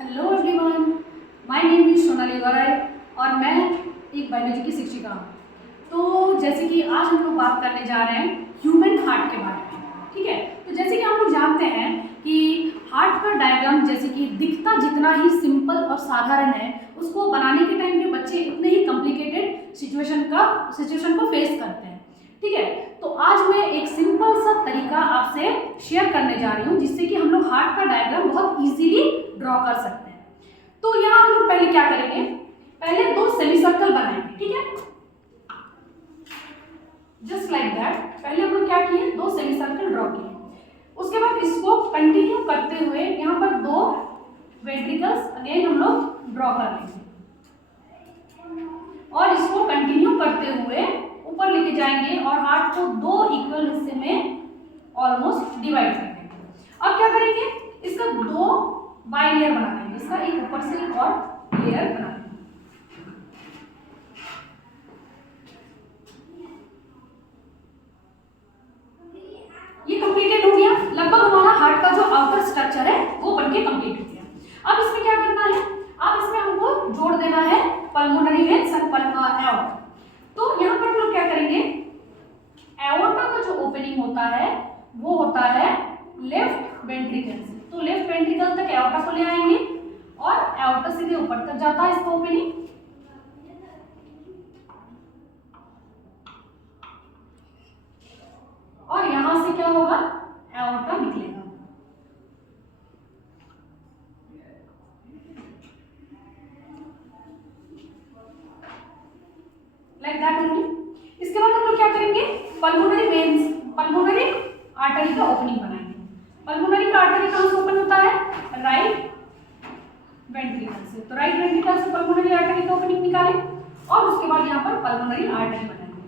Hello everyone, my name is Sonali Varai और मैं एक बायोलॉजी की शिक्षिका हूँ। तो जैसे कि आज हम लोग बात करने जा रहे हैं ह्यूमन हार्ट के बारे में। ठीक है, तो जैसे कि हम लोग जानते हैं कि हार्ट का डायग्राम जैसे कि दिखता जितना ही सिंपल और साधारण है, उसको बनाने के टाइम पे बच्चे इतने ही कॉम्प्लिकेटेड सिचुएशन को फेस करते हैं। ठीक है, तो आज मैं एक सिंपल सा तरीका आपसे शेयर करने जा रही हूँ जिससे कि हम लोग हार्ट का डायग्राम बहुत इजीली ड्रॉ कर सकते हैं। तो यहाँ हम लोग पहले क्या करेंगे, पहले दो सेमी सर्कल बनाएंगे। ठीक है, जस्ट लाइक दैट। पहले हम लोग क्या किए, दो सेमी सर्कल ड्रॉ किए। उसके बाद इसको कंटिन्यू करते हुए यहाँ पर दो वेंट्रिकल्स अगेन हम लोग ड्रॉ कर लेंगे और इसको कंटिन्यू करते हुए ऊपर लेके जाएंगे और हार्ट को दो इक्वल हिस्से में ऑलमोस्ट डिवाइड कर देंगे। अब क्या करेंगे, इसका दो बाई लेयर बना देंगे, इसका एक ऊपर से एक और लेयर बना देंगे। ये कंप्लीटेड हो गया। लगभग हमारा हार्ट का जो आउटर स्ट्रक्चर है वो बनके कंप्लीट हो गया। अब इसमें क्या करना है, अब इसमें हमको जोड़ देना है पल्मोनरी वेन्स और एओर्टा। तो यहाँ पर हम लोग क्या करेंगे, एओर्टा का जो ओपनिंग होता है वो होता है लेफ्ट वेंट्रिकल से। तो लेफ्ट वेंट्रिकल तक एओर्टा को ले आएंगे और एओर्टा सीधे ऊपर तक जाता है इसका ओपनिंग। और यहां से क्या होगा, एओर्टा निकलेगा। Like that only. इसके बाद हम लोग क्या करेंगे, पल्मोनरी वेन्स, पल्मोनरी आर्टरी का ओपनिंग बनाएंगे। पल्मोनरी का आर्टरी कहां से ओपन होता है, राइट वेंट्रिकल से। तो राइट वेंट्रिकल से पल्मोनरी आर्टरी का ओपनिंग निकालें और उसके बाद यहाँ पर पल्मोनरी आर्टरी बनाएंगे।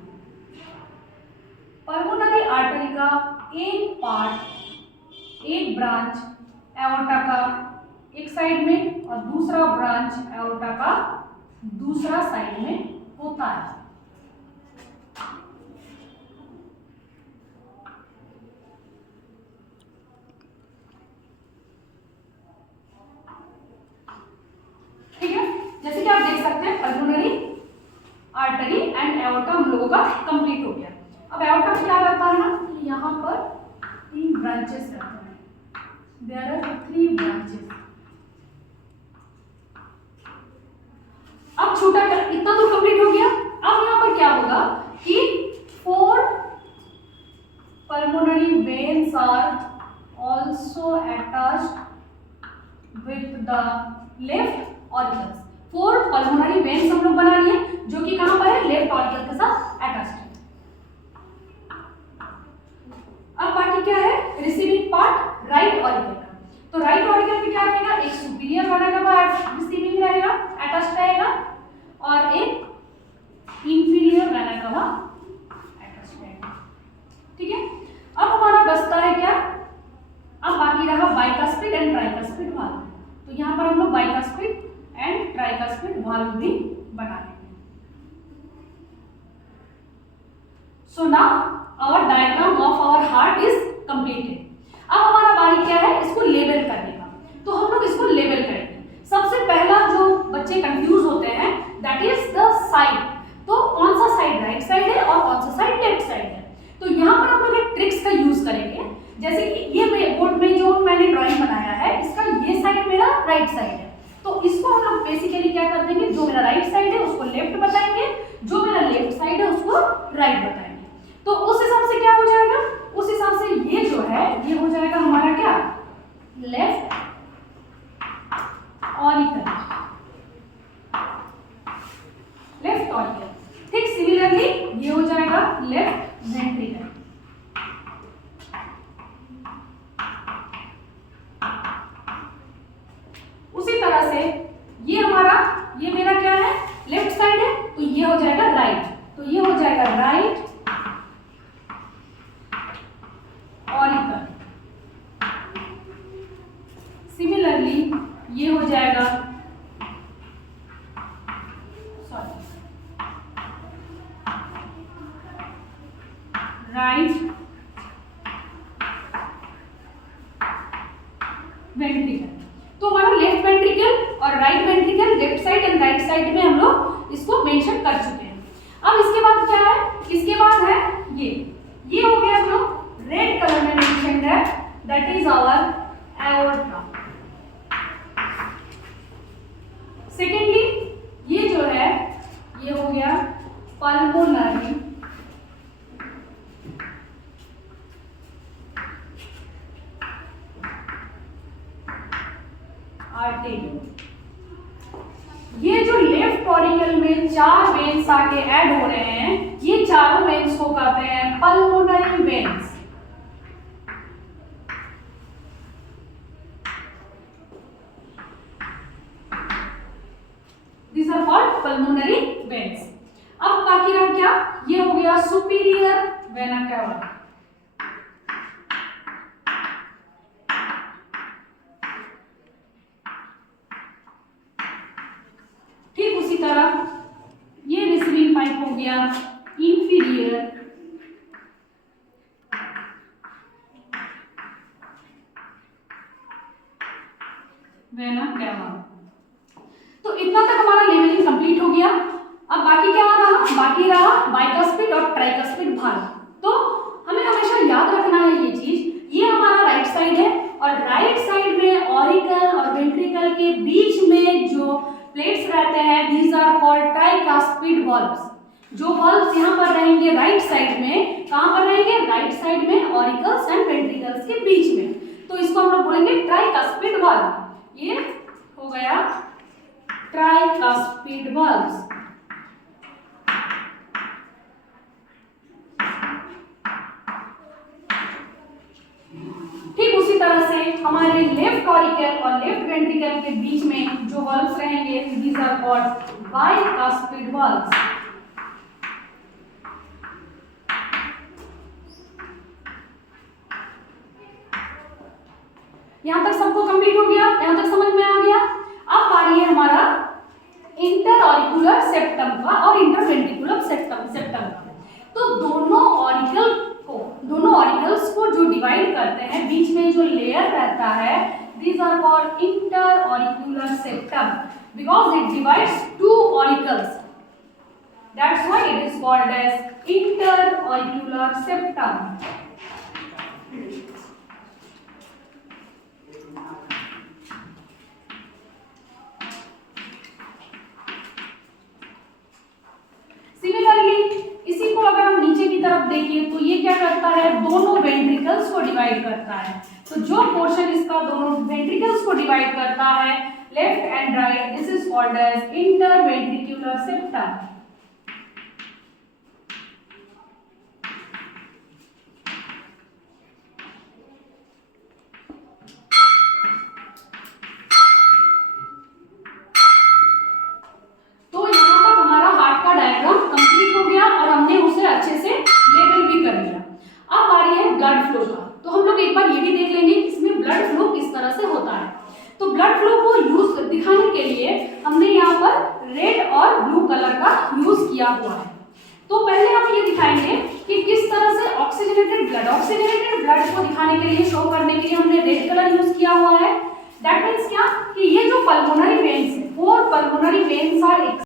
पल्मोनरी आर्टरी का एक पार्ट, एक ब्रांच एओर्टा का एक साइड में और दूसरा ब्रांच एओर्टा का दूसरा साइड में होता है। ठीक है, जैसे कि आप देख सकते हैं पल्मोनरी आर्टरी एंड एओर्टा हम लोगों का कंप्लीट हो गया। अब एओर्टा में क्या रहता है ना, यहाँ पर तीन ब्रांचेस रहते हैं, देयर आर 3 ब्रांचेस। अब छोटा इतना तो कंप्लीट हो गया। अब यहाँ पर क्या होगा कि 4 pulmonary veins are also attached with the left auricles। 4 pulmonary veins हम लोग बना लिए जो कि कहां पर है, लेफ्ट ऑरिकल के साथ अटैच्ड है। अब बाकी क्या है, रिसीविंग पार्ट राइट ऑरिकल का। तो राइट ऑरिकल पे क्या रहेगा, एक सुपीरियर वाला का रिसीविंग रहेगा, अटैच्ड रहेगा और एक इंफीरियर वाला का अटैच्ड रहेगा। ठीक है, अब हमारा बचता है क्या, अब बाकी रहा बाइकास्पिड एंड ट्राइकास्पिड वाल्व। तो यहाँ पर हम लोग बाइकास्पिड एंड ट्राइकास्पिड वाल्व भी बना लेंगे। So now our diagram of our heart is completed. अब हमारा बारी क्या है, इसको लेबल करने का। तो हम लोग इसको लेबल करेंगे। सबसे पहला जो बच्चे कंफ्यूज होते हैं दैट इज द साइड। तो कौन सा साइड राइट साइड है और कौन सा साइड लेफ्ट साइड है। तो यहाँ पर हम लोग एक ट्रिक्स का यूज करेंगे। जैसे कि ये बोर्ड में जो मैंने ड्राइंग बनाया है, इसका ये साइड मेरा राइट साइड है। तो इसको हम लोग बेसिकली क्या कर देंगे, जो मेरा राइट साइड है उसको लेफ्ट बताएंगे, जो मेरा लेफ्ट साइड है उसको राइट बताएंगे। तो उस हिसाब से क्या हो जाएगा, उस हिसाब से ये जो है ये हो जाएगा हमारा क्या, लेफ्ट ऑरिकल, लेफ्ट ऑरिकल। ठीक सिमिलरली ये हो जाएगा लेफ्ट वेंट्रिकल। उसी तरह से ये मेरा क्या है, लेफ्ट साइड है, तो ये हो जाएगा राइट। तो ये हो जाएगा राइट ऑरिकल। सिमिलरली ये हो जाएगा राइट वेंट्रिकल। तो हमारा लेफ्ट वेंट्रिकल और right ventricle left side and right side में हम लोग इसको मेंशन कर चुके हैं। अब इसके बाद क्या है, इसके बाद है ये हो गया हम लोग रेड कलर में मेंशन है, that is our aorta. Secondly ये जो है ये हो गया पल्मोनरी आर्टरी। ये जो लेफ्ट ऑरिकल में 4 वेन्स आके ऐड हो रहे हैं, ये चारों वेन्स को कहते हैं pulmonary veins. These are called pulmonary veins. अब बाकी रहा क्या, ये हो गया सुपीरियर वेना केवा। ठीक उसी तरह ये रिसीविंग पाइप हो गया इंफीरियर वेना केवा। तो इतना तक हमारा लेवलिंग कंप्लीट हो गया। अब बाकी क्या रहा, बाकी रहा बाइकस्पिड और ट्राइकस्पिड भाग। तो हमें हमेशा याद रखना है ये चीज, ये हमारा राइट साइड है और राइट साइड में ऑरिकल और वेंट्रिकल के बीच में जो प्लेट्स रहते हैं, these are called tricuspid valves. जो वाल्व्स यहाँ पर रहेंगे राइट साइड में, कहाँ पर रहेंगे, राइट साइड में ऑरिकल्स एंड वेंट्रिकल्स के बीच में, तो इसको हम लोग बोलेंगे ट्राइकस्पिड वाल्व। ये हो गया ट्राइकस्पिड वाल्व्स। ठीक उसी तरह से हमारे लेफ्ट ऑरिकल और लेफ्ट वेंट्रिकल के बीच में जो वाल्व्स रहेंगे, these are called bicuspid valves. यहां तक सबको कंप्लीट हो गया, यहां तक समझ में आ गया। अब आ रही है हमारा इंटर ऑरिकुलर सेप्टम का और इंटर वेंट्रिकुलर सेप्टम का। तो दोनों ऑरिकल्स को जो डिवाइड करते हैं, बीच में जो लेयर रहता है, these are called inter-auricular septum because it divides 2 auricles. That's why it is called as inter-auricular septum. Similarly इसी को अगर हम नीचे की तरफ देखें तो ये क्या करता है, दोनों वेंट्रिकल्स को डिवाइड करता है। तो जो पोर्शन इसका दोनों वेंट्रिकल्स को डिवाइड करता है, left and right, this is called as interventricular septum. तो यहाँ तक हमारा हार्ट का डायग्राम कंप्लीट हो गया और हमने उसे अच्छे से लेबल भी कर लिया। अब आ रही है ब्लड फ्लो का। तो हम लोग एक बार ये भी देख लेंगे कि इसमें ब्लड फ्लो किस तरह से होता है। तो ब्लड फ्लो को यूज दिखाने के लिए हमने यहाँ पर रेड और ब्लू कलर का यूज किया हुआ है। तो पहले हम ये दिखाएंगे कि किस तरह से ऑक्सीजनेटेड ब्लड को दिखाने के लिए, शो करने के लिए हमने रेड कलर यूज किया हुआ है। दैट मीन्स क्या कि ये जो pulmonary veins, 4 pulmonary veins are